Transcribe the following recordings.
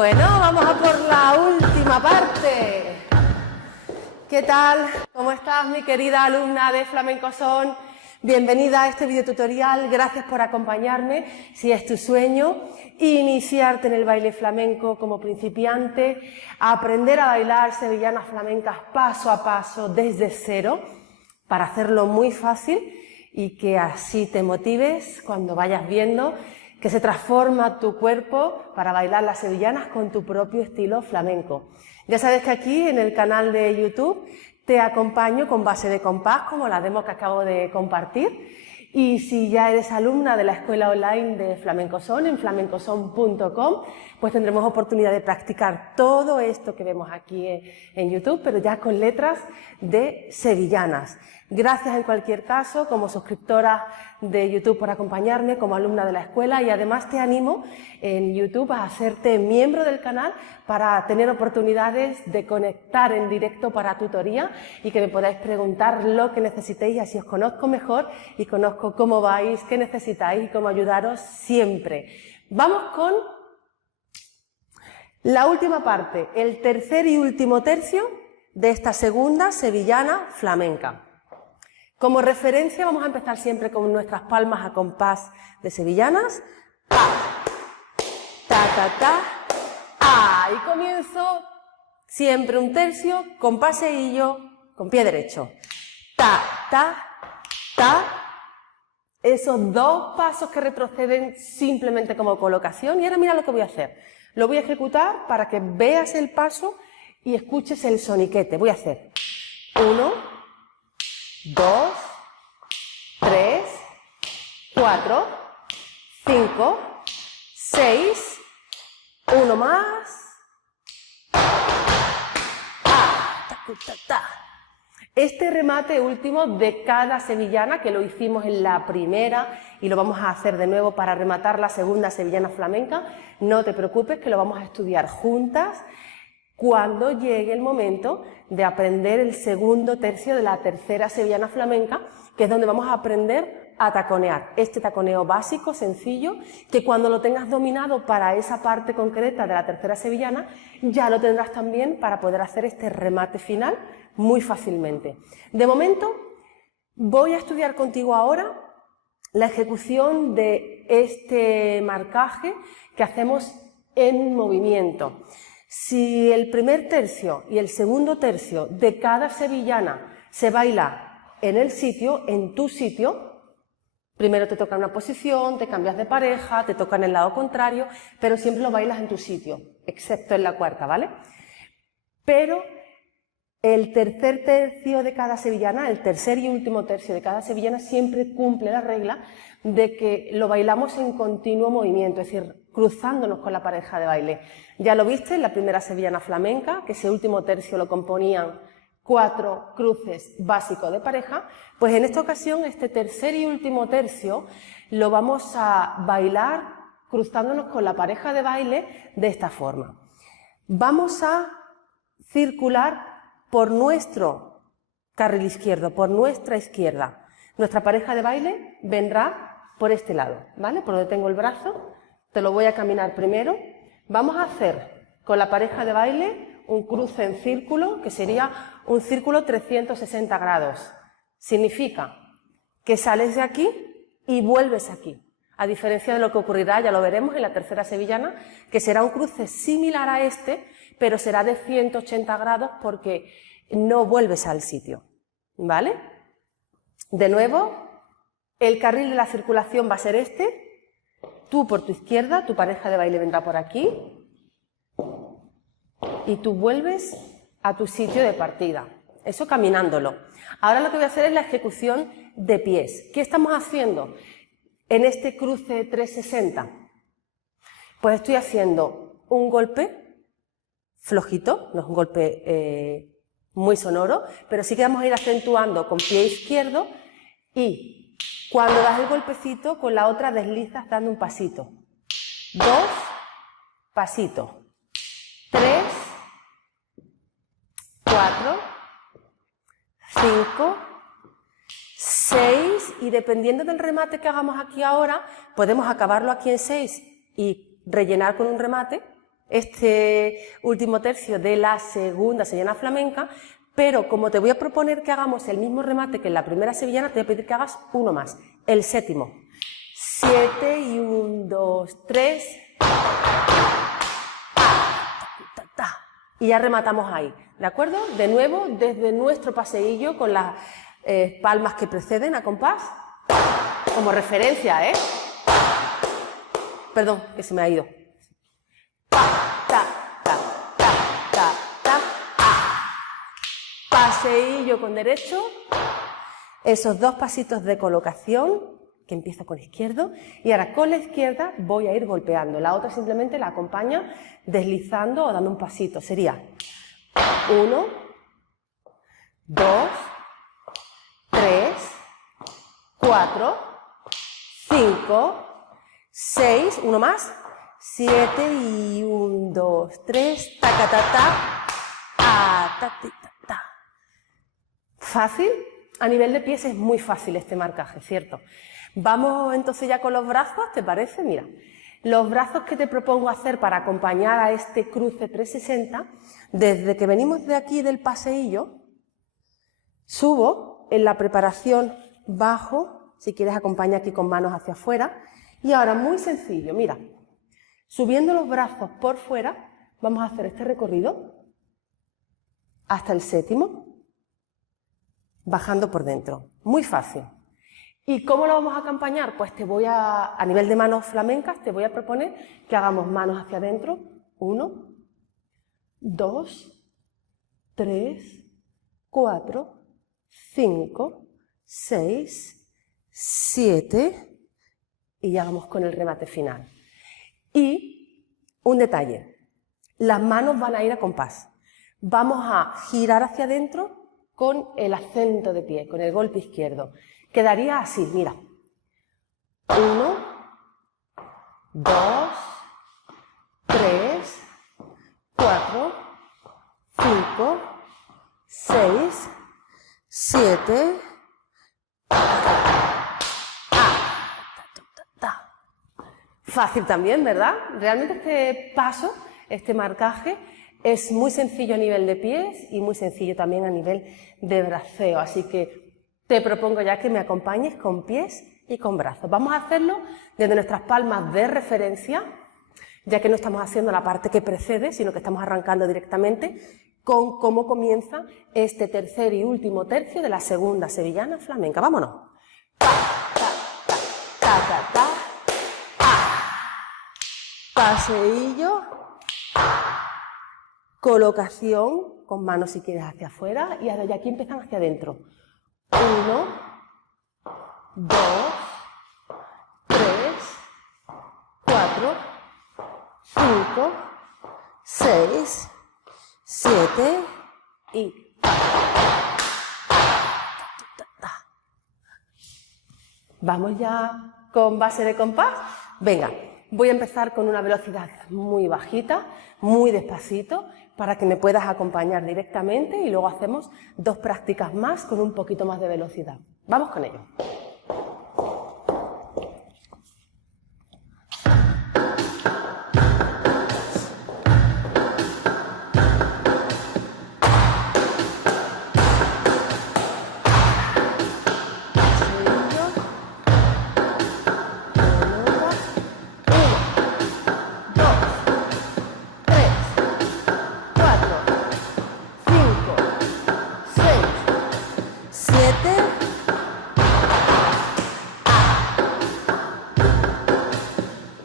Bueno, vamos a por la última parte. ¿Qué tal? ¿Cómo estás, mi querida alumna de Flamenco Son? Bienvenida a este videotutorial, gracias por acompañarme. Si es tu sueño iniciarte en el baile flamenco como principiante, aprender a bailar sevillanas flamencas paso a paso desde cero, para hacerlo muy fácil y que así te motives cuando vayas viendo que se transforma tu cuerpo para bailar las sevillanas con tu propio estilo flamenco. Ya sabes que aquí en el canal de YouTube te acompaño con base de compás, como la demo que acabo de compartir. Y si ya eres alumna de la escuela online de Flamenco Son, en flamencoson.com, pues tendremos oportunidad de practicar todo esto que vemos aquí en YouTube, pero ya con letras de sevillanas. Gracias en cualquier caso, como suscriptora de YouTube, por acompañarme, como alumna de la escuela, y además te animo en YouTube a hacerte miembro del canal para tener oportunidades de conectar en directo para tutoría y que me podáis preguntar lo que necesitéis, y así os conozco mejor y conozco cómo vais, qué necesitáis y cómo ayudaros siempre. Vamos con la última parte, el tercer y último tercio de esta segunda sevillana flamenca. Como referencia vamos a empezar siempre con nuestras palmas a compás de sevillanas. Pa, ta, ta, ta, a. Y comienzo siempre un tercio con paseillo con pie derecho. Ta, ta, ta. Esos dos pasos que retroceden simplemente como colocación. Y ahora mira lo que voy a hacer. Lo voy a ejecutar para que veas el paso y escuches el soniquete. Voy a hacer 1, 2, 3, 4, 5, 6, uno más. Este remate último de cada sevillana, que lo hicimos en la primera y lo vamos a hacer de nuevo para rematar la segunda sevillana flamenca, no te preocupes que lo vamos a estudiar juntas cuando llegue el momento de aprender el segundo tercio de la tercera sevillana flamenca, que es donde vamos a aprender a taconear. Este taconeo básico, sencillo, que cuando lo tengas dominado para esa parte concreta de la tercera sevillana, ya lo tendrás también para poder hacer este remate final muy fácilmente. De momento, voy a estudiar contigo ahora la ejecución de este marcaje que hacemos en movimiento. Si el primer tercio y el segundo tercio de cada sevillana se baila en el sitio, en tu sitio, primero te toca una posición, te cambias de pareja, te toca en el lado contrario, pero siempre lo bailas en tu sitio, excepto en la cuarta, ¿vale? Pero el tercer tercio de cada sevillana, el tercer y último tercio de cada sevillana, siempre cumple la regla de que lo bailamos en continuo movimiento, es decir, cruzándonos con la pareja de baile. Ya lo viste en la primera sevillana flamenca, que ese último tercio lo componían 4 cruces básicos de pareja, pues en esta ocasión este tercer y último tercio lo vamos a bailar cruzándonos con la pareja de baile de esta forma. Vamos a circular por nuestro carril izquierdo, por nuestra izquierda. Nuestra pareja de baile vendrá por este lado, ¿vale? Por donde tengo el brazo, te lo voy a caminar primero. Vamos a hacer con la pareja de baile un cruce en círculo, que sería un círculo 360 grados. Significa que sales de aquí y vuelves aquí. A diferencia de lo que ocurrirá, ya lo veremos en la tercera sevillana, que será un cruce similar a este, pero será de 180 grados porque no vuelves al sitio, ¿vale? De nuevo, el carril de la circulación va a ser este. Tú por tu izquierda, tu pareja de baile vendrá por aquí y tú vuelves a tu sitio de partida. Eso caminándolo. Ahora lo que voy a hacer es la ejecución de pies. ¿Qué estamos haciendo en este cruce 360? Pues estoy haciendo un golpe flojito, no es un golpe muy sonoro, pero sí que vamos a ir acentuando con pie izquierdo y cuando das el golpecito con la otra deslizas dando un pasito. 2, pasito. 3, 4, 5, 6 y dependiendo del remate que hagamos aquí ahora, podemos acabarlo aquí en 6 y rellenar con un remate, este último tercio de la segunda sevillana flamenca, pero como te voy a proponer que hagamos el mismo remate que en la primera sevillana, te voy a pedir que hagas uno más, el séptimo. 7 y 1, 2, 3. Y ya rematamos ahí, ¿de acuerdo? De nuevo, desde nuestro paseillo, con las palmas que preceden a compás, como referencia, ¿eh? Perdón, que se me ha ido. Paseillo con derecho, esos 2 pasitos de colocación, que empieza con izquierdo, y ahora con la izquierda voy a ir golpeando, la otra simplemente la acompaña deslizando o dando un pasito, sería 1, 2, 3, 4, 5, 6, uno más, 7 y 1, 2, 3, taca, ta, ta, ta, ta, ta. ¿Fácil? A nivel de pies es muy fácil este marcaje, ¿cierto? Vamos entonces ya con los brazos, ¿te parece? Mira, los brazos que te propongo hacer para acompañar a este cruce 360, desde que venimos de aquí del paseillo, subo en la preparación, bajo, si quieres acompaña aquí con manos hacia afuera, y ahora muy sencillo, mira, subiendo los brazos por fuera, vamos a hacer este recorrido hasta el séptimo, bajando por dentro, muy fácil. ¿Y cómo lo vamos a acompañar? Pues a nivel de manos flamencas, te voy a proponer que hagamos manos hacia adentro. 1, 2, 3, 4, 5, 6, 7 y ya vamos con el remate final. Y un detalle, las manos van a ir a compás. Vamos a girar hacia adentro con el acento de pie, con el golpe izquierdo. Quedaría así, mira. 1, 2, 3, 4, 5, 6, 7. Fácil también, ¿verdad? Realmente este paso, este marcaje, es muy sencillo a nivel de pies y muy sencillo también a nivel de braceo. Así que te propongo ya que me acompañes con pies y con brazos. Vamos a hacerlo desde nuestras palmas de referencia, ya que no estamos haciendo la parte que precede, sino que estamos arrancando directamente con cómo comienza este tercer y último tercio de la segunda sevillana flamenca. ¡Vámonos! Ta, ta, ta, ta, ta, ta. Paseillo, colocación, con manos si quieres hacia afuera, y ahora ya aquí empiezan hacia adentro. 1, 2, 3, 4, 5, 6, 7 y... ¿Vamos ya con base de compás? Venga, voy a empezar con una velocidad muy bajita, muy despacito, para que me puedas acompañar directamente y luego hacemos 2 prácticas más con un poquito más de velocidad. Vamos con ello.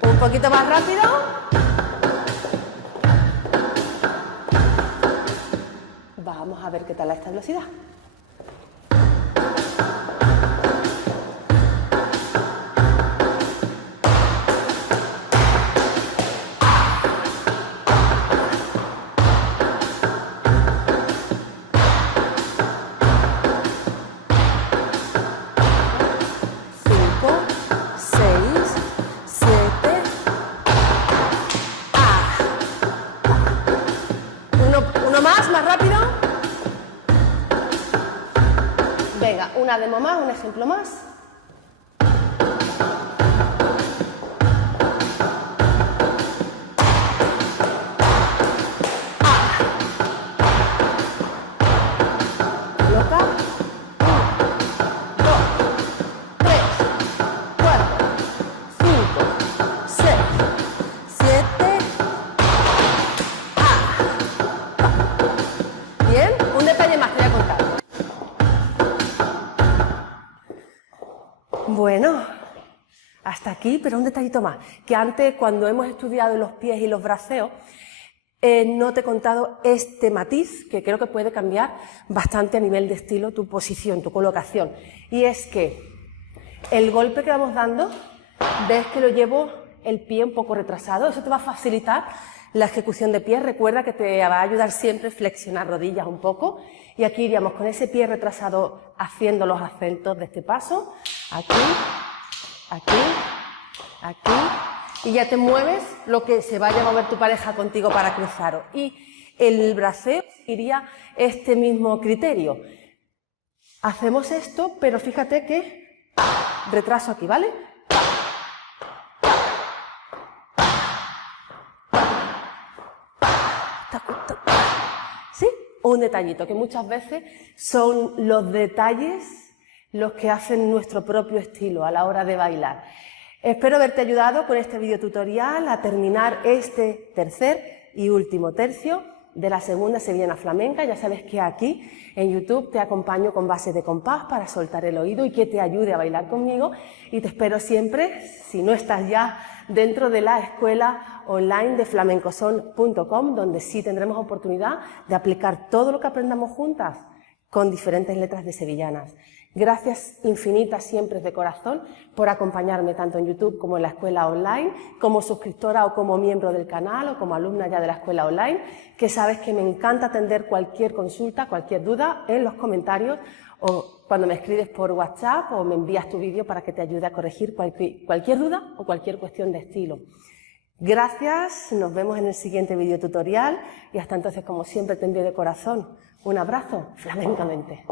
Un poquito más rápido. Vamos a ver qué tal esta velocidad. Más rápido. Venga, una demo más, un ejemplo más. aquí, pero un detallito más, que antes cuando hemos estudiado los pies y los braceos, no te he contado este matiz que creo que puede cambiar bastante a nivel de estilo tu posición, tu colocación. Y es que el golpe que vamos dando, ves que lo llevo el pie un poco retrasado, eso te va a facilitar la ejecución de pies. Recuerda que te va a ayudar siempre flexionar rodillas un poco. Y aquí iríamos con ese pie retrasado haciendo los acentos de este paso. Aquí, aquí, aquí. Y ya te mueves lo que se vaya a mover tu pareja contigo para cruzaros. Y el braceo iría este mismo criterio. Hacemos esto, pero fíjate que retraso aquí, ¿vale? ¿Sí? Un detallito, que muchas veces son los detalles los que hacen nuestro propio estilo a la hora de bailar. Espero haberte ayudado con este video tutorial a terminar este tercer y último tercio de la segunda sevillana flamenca. Ya sabes que aquí en YouTube te acompaño con bases de compás para soltar el oído y que te ayude a bailar conmigo. Y te espero siempre, si no estás ya dentro de la escuela online de flamencoson.com, donde sí tendremos oportunidad de aplicar todo lo que aprendamos juntas con diferentes letras de sevillanas. Gracias infinitas siempre de corazón por acompañarme tanto en YouTube como en la escuela online, como suscriptora o como miembro del canal o como alumna ya de la escuela online, que sabes que me encanta atender cualquier consulta, cualquier duda en los comentarios o cuando me escribes por WhatsApp o me envías tu vídeo para que te ayude a corregir cualquier duda o cualquier cuestión de estilo. Gracias, nos vemos en el siguiente video tutorial y hasta entonces, como siempre, te envío de corazón un abrazo flamencamente.